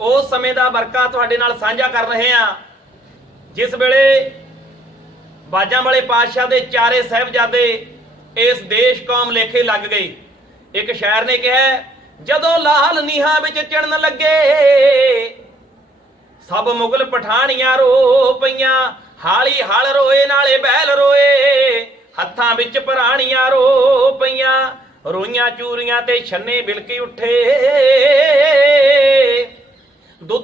ਉਸ ਸਮੇਂ ਦਾ ਵਰਕਾ ਤੁਹਾਡੇ ਨਾਲ ਸਾਂਝਾ ਕਰ ਰਹੇ ਹਾਂ। ਜਿਸ ਵੇਲੇ ਬਾਜਾਂ ਵਾਲੇ ਪਾਤਸ਼ਾਹ ਦੇ ਚਾਰੇ ਸਾਹਿਬਜ਼ਾਦੇ ਇਸ ਦੇਸ਼ ਕੌਮ ਲੇਖੇ ਲੱਗ ਗਏ। ਇੱਕ ਸ਼ਾਇਰ ਨੇ ਕਿਹਾ, ਜਦੋਂ ਲਾਲ ਨੀਹਾਂ ਵਿੱਚ ਚੜਨ ਲੱਗੇ, ਸਭ ਮੁਗਲ ਪਠਾਣੀਆਂ ਰੋ ਪਈਆਂ, ਹਾਲੀ ਹਾਲ ਰੋਏ, ਨਾਲੇ ਬਹਿਲ ਰੋਏ, ਹੱਥਾਂ ਵਿੱਚ ਪਰਾਣੀਆਂ ਰੋ ਪਈਆਂ, ਰੋਈਆਂ ਚੂਰੀਆਂ ਤੇ ਛੰਨੇ ਬਿਲਕੀ ਉੱਠੇ।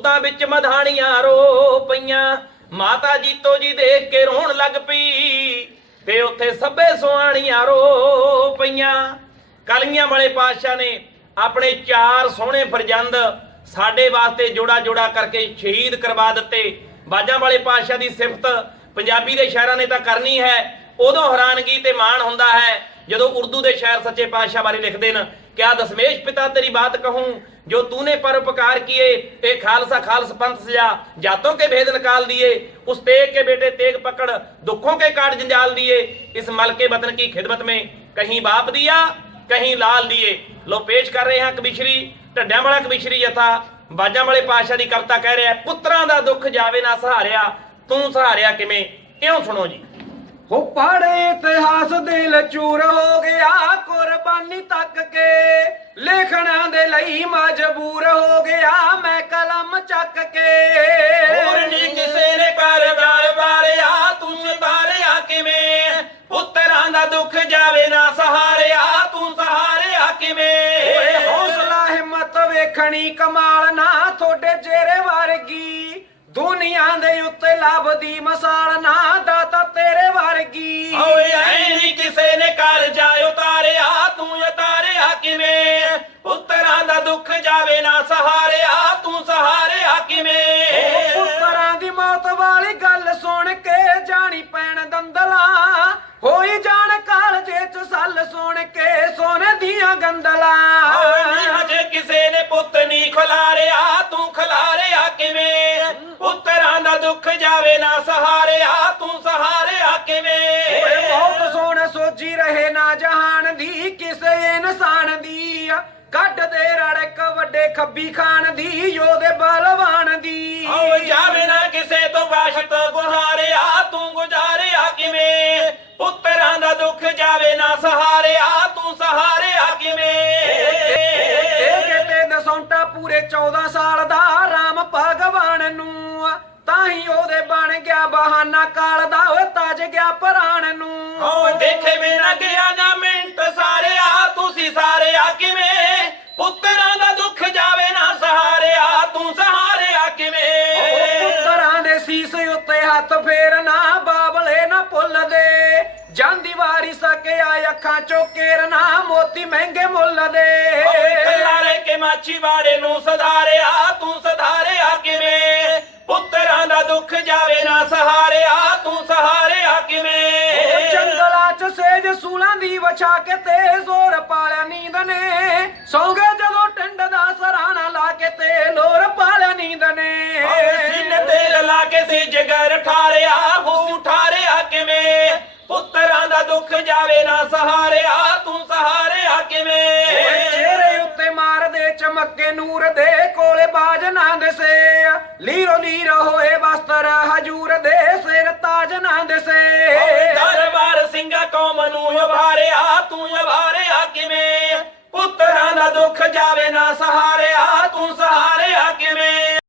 ਦੁੱਧਾਂ ਵਿੱਚ ਮਧਾਣੀਆਂ ਰੋ ਪਈਆਂ। ਮਾਤਾ ਜੀਤੋ ਜੀ ਦੇਖ ਕੇ ਰੋਣ ਲੱਗ ਪਈ। ਤੇ ਉੱਥੇ ਸਭੇ ਸੁਆਣੀਆਂ ਰੋ ਪਈਆਂ। ਕਲੀਆਂ ਵਾਲੇ ਪਾਤਸ਼ਾਹ ਨੇ ਆਪਣੇ ਚਾਰ ਸੋਹਣੇ ਫਰਜ਼ੰਦ ਸਾਡੇ ਵਾਸਤੇ ਜੋੜਾ ਜੋੜਾ ਕਰਕੇ ਸ਼ਹੀਦ ਕਰਵਾ ਦਿੱਤੇ। ਬਾਜਾਂ ਵਾਲੇ ਪਾਤਸ਼ਾਹ ਦੀ ਸਿਫਤ ਪੰਜਾਬੀ ਦੇ ਸ਼ਾਇਰਾਂ ਨੇ ਤਾਂ ਕਰਨੀ ਹੈ। ਉਦੋਂ ਹੈਰਾਨਗੀ ਤੇ ਮਾਣ ਹੁੰਦਾ ਹੈ ਜਦੋਂ ਉਰਦੂ ਦੇ ਸ਼ਾਇਰ ਸੱਚੇ ਪਾਤਸ਼ਾਹ ਬਾਰੇ ਲਿਖਦੇ ਨੇ। ਕਿਆ ਦਸਮੇਸ਼ ਪਿਤਾ ਤੇਰੀ ਬਾਤ ਕਹੂੰ जो तूने परोपकार किए ए खालसा खालस पंथ सजा जातों के भेद निकाल दिए उस तेग के बेटे तेग पकड़ दुखों के काट जंजाल दिए इस मल के वतन की खिदमत में कहीं बाप दिया कहीं लाल दिए लो पेश कर रहे हैं कविश्री ਢੱਡਿਆਂ ਵਾਲਾ ਕਵਿਸ਼ਰੀ ਯਥਾ ਬਾਜਾਂ ਵਾਲੇ ਪਾਸ਼ਾ ਦੀ ਕਵਿਤਾ ਕਹਿ ਰਿਹਾ ਹੈ, ਪੁੱਤਰਾਂ ਦਾ ਦੁੱਖ ਜਾਵੇ ਨਾ ਸਹਾਰਿਆ ਤੂੰ ਸਹਾਰਿਆ ਕਿਵੇਂ ਇਉਂ ਸੁਣੋ ਜੀ ਹੋ ਪੜੇ ਇਤਿਹਾਸ ਦਿਲ ਚੂਰ ਹੋ ਗਿਆ ਕੁਰਬਾਨੀ ਤੱਕ ਕੇ। ਲੇਖਣਾ ਦੇ ਲਈ ਮਜਬੂਰ ਹੋ ਗਿਆ ਮੈਂ ਕਲਮ ਚੱਕ ਕੇ। ਹੋਰ ਨੀ ਕਿਸੇ ਨੇ ਕਰਦਾਰ ਬਾਰਿਆ ਤੂੰ ਸਤਾਰਿਆ ਕਿਵੇਂ? ਪੁੱਤਰਾਂ ਦਾ ਦੁੱਖ ਜਾਵੇ ਨਾ ਸਹਾਰਿਆ ਤੂੰ ਸਹਾਰਿਆ ਓਏ ਕਿਵੇਂ ਹੌਸਲਾ ਹਿੰਮਤ ਵੇਖਣੀ ਕਮਾਲ ਨਾ ਤੁਹਾਡੇ ਚਿਹਰੇ ਵਰਗੀ। ਦੁਨੀਆ ਦੇ ਉੱਤੇ ਲੱਭਦੀ ਮਸਾਲ ਨਾ ਦਾਤਾ ਤੇਰੇ ਵਰਗੀ। ਓਏ ਕਿਸੇ ਨੇ ਕਰ ਜਾ ਉਤਾਰਿਆ ਤੂੰ ਉਤਾਰਿਆ ਕਿਵੇਂ? ਪੁੱਤਰਾਂ ਦਾ ਦੁੱਖ ਜਾਵੇ ਨਾ ਸਹਾਰਿਆ ਤੂੰ ਸਹਾਰਿਆ ਕਿਵੇਂ? ਪੁੱਤਰਾਂ ਦੀ ਮੌਤ ਵਾਲੀ ਗੱਲ ਸੁਣ ਕੇ ਜਾਣੀ ਪੈਣ ਦੰਦਲਾ। ਹੋਈ ਜਾਣ ਕਾਲਜੇ ਚ ਸੱਲ ਸੁਣ ਕੇ ਸੋਨੇ ਦੀਆਂ ਗੰਦਲਾਂ। ਹਜੇ ਕਿਸੇ ਨੇ ਪੁੱਤ ਨਹੀਂ ਖਿਲਾਰਿਆ ਨਾ ਜਹਾਨ ਦੀ ਕਿਸੇ ਇਨਸਾਨ ਦੀ ਕੱਢ ਦੇ ਰੜਕ ਵੱਡੇ ਖੱਬੀ ਖਾਨ ਦੀ ਯੋਧੇ ਬਲਵਾਨ ਦੀ। ਓ ਜਾਵੇ ਨਾ ਕਿਸੇ ਤੋਂ ਵਾਸ਼ਤ ਗੁਹਾਰਿਆ ਤੂੰ ਗੁਜ਼ਾਰਿਆ ਕਿਵੇਂ? ਪੁੱਤਰਾਂ ਦਾ ਦੁੱਖ ਜਾਵੇ ਨਾ ਸਹਾਰਿਆ ਤੂੰ ਸਹਾਰਿਆ ਕਿਵੇਂ? ਤੇਗੇ ਤੇ ਦਸੌਂਟਾ ਪੂਰੇ 14 ਸਾਲ ਦਾ ਰਾਮ ਭਗਵਾਨ ਨੂੰ ਤਾਂ ਹੀ ਉਹਦੇ ਬਣ ਗਿਆ ਬਹਾਨਾ ਕਾਲ ਦਾ ਓਏ ਤਜ ਗਿਆ ਪ੍ਰਾਣ ਨੂੰ। ਓ ਦੇਖੇ ਹੱਥ ਫੇਰਨਾ ਬਾਬਲੇ ਨਾ ਭੁੱਲਦੇ ਜਾਂਦੀ ਵਾਰੀ ਸਕਿਆ ਅੱਖਾਂ ਚੋਂ ਕੇਰਨਾ ਮੋਤੀ ਮਹਿੰਗੇ ਮੁੱਲ ਦੇ। ਕੱਲਾਰੇ ਕੇ ਮਾਛੀ ਵਾੜੇ ਨੂੰ ਸਧਾਰਿਆ ਤੂੰ ਸਧਾਰਿਆ ਕਿਵੇਂ? ਪੁੱਤਰਾਂ ਦਾ ਦੁੱਖ ਜਾਵੇ ਨਾ ਸਹਾਰਿਆ ਤੂੰ ਸਹਾਰਿਆ ਕਿਵੇਂ? ਜੰਗਲਾਂ ਚ ਸੇਜ ਸੂਲਾਂ ਦੀ ਵਛਾ ਕੇ ਤੇ ਜ਼ੋਰ ਪਾਲਿਆ ਨੀਂਦ ਨੇ। ਸੌਂਗੇ ਜਦੋਂ ਟੰਡ ਦਾ ਸਰਾਣਾ ਲਾ ਕੇ ਤੇ ਲੋਰ ਪਾਲਿਆ ਨੀਂਦ ਨੇ। ਤੇਲ ਲਾ ਕੇ ਸੀ ਜਗਰ ਠਾਰਿਆ ਹੁਸ ਉਠਾਰਿਆ ਕਿਵੇਂ? ਪੁੱਤਰਾਂ ਦਾ ਦੁੱਖ ਜਾਵੇ ਨਾ ਸਹਾਰਿਆ ਤੂੰ ਸਹਾਰਿਆ ਕਿਵੇਂ? ਚਿਹਰੇ ਉੱਤੇ ਮਾਰਦੇ ਚਮਕੇ ਨੂਰ ਦੇ ਕੋਲੇ ਬਾਜ ਨਾ ਦਿਸੇ। ਲੀਰੋ ਲੀਰੋ ਹੋਏ ਵਸਤਰ ਹਜੂਰ ਦੇ ਸਿਰ ਤਾਜ ਨਾ ਦਿਸੇ। ਦਰਬਾਰ ਸਿੰਘਾ ਕੌਮ ਨੂੰ ਉਭਾਰਿਆ ਤੂੰ ਉਭਾਰਿਆ ਕਿਵੇਂ? ਪੁੱਤਰਾਂ ਦਾ ਦੁੱਖ ਜਾਵੇ ਨਾ ਸਹਾਰਿਆ